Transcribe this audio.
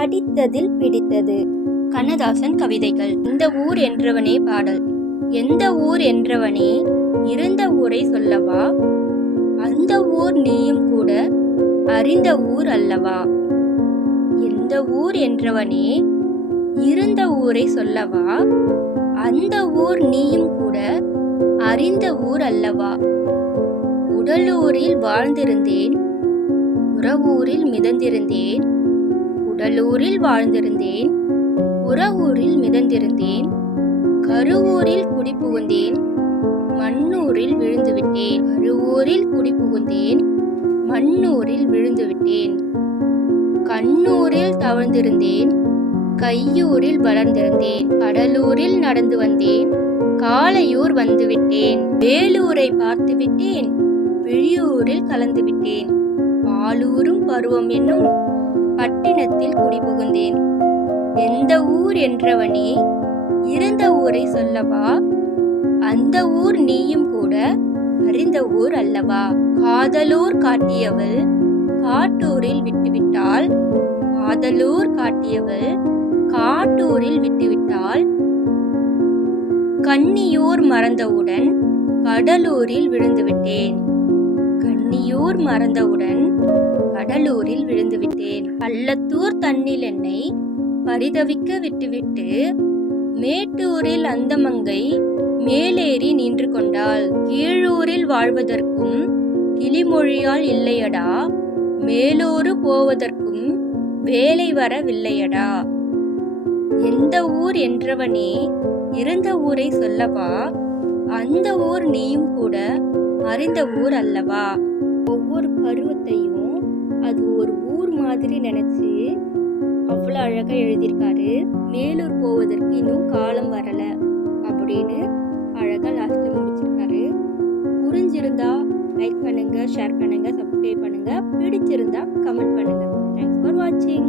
படித்ததில் பிடித்தது. கண்ணதாசன் கவிதைகள். இந்த ஊர் என்றவனே பாடல். எந்த ஊர் என்றவனே இருந்த ஊரை சொல்லவா, அந்த ஊர் நீயும் கூட அறிந்த ஊர் அல்லவா. எந்த ஊர் என்றவனே இருந்த ஊரை சொல்லவா, அந்த ஊர் நீயும் கூட அறிந்த ஊர் அல்லவா. உடலூரில் வாழ்ந்திருந்தேன், உறவூரில் மிதந்திருந்தேன். உடலூரில் வாழ்ந்திருந்தேன், உறவூரில் மிதந்திருந்தேன். கருவூரில் குடிபுகுந்தேன், மண்ணூரில் விழுந்துவிட்டேன். கருவூரில் குடிபுகுந்தேன், மண்ணூரில் விழுந்துவிட்டேன். கண்ணூரில் தவழ்ந்திருந்தேன், கையூரில் வளர்ந்திருந்தேன். கடலூரில் நடந்து வந்தேன், காலையூர் வந்துவிட்டேன். வேலூரை பார்த்துவிட்டேன், விழியூரில் கலந்துவிட்டேன். பாலூரும் பருவம் என்னும் பட்டினத்தில் குடிபுகுந்தேன். எந்த ஊர் என்றவனே இருந்த ஊரை சொல்லவா, அந்த ஊர் நீயும் கூட அறிந்த ஊர் அல்லவா. காதலூர் காட்டியவள் காட்டூரில் விட்டுவிட்டாள், காதலூர் காட்டியவள் காட்டூரில் விட்டுவிட்டாள். கன்னியூர் மறந்தவுடன் கடலூரில் விழுந்துவிட்டேன். கன்னியூர் மறந்தவுடன் கடலூரில் விழுந்துவிட்டேன். பள்ளத்தூர் தன்னில் என்னை பரிதவிக்க விட்டுவிட்டு மேட்டூரில் அந்த மங்கை மேலேறி நின்று கொண்டாள். கீழூரில் வாழ்வதற்கும் கிளிமொழியால் இல்லையடா, மேலூரு போவதற்கும் வேலை வரவில்லையடா. எந்த ஊர் என்றவனே இருந்த ஊரை சொல்லவா, அந்த ஊர் நீயும் கூட அறிந்த ஊர் அல்லவா. ஒவ்வொரு பருவத்தையும் அது ஒரு ஊர் மாதிரி நினைச்சு அவ்வளோ அழகா எழுதியிருக்காரு. மேலூர் போவதற்கு இன்னும் காலம் வரல அப்படின்னு அழகா லாஸ்ட்ல முடிச்சிருக்காரு. புரிஞ்சிருந்தா லைக் பண்ணுங்க, ஷேர் பண்ணுங்க, சப்ஸ்கிரைப் பண்ணுங்க. பிடிச்சிருந்தா கமெண்ட் பண்ணுங்க. தேங்க்ஸ் ஃபார் வாட்சிங்.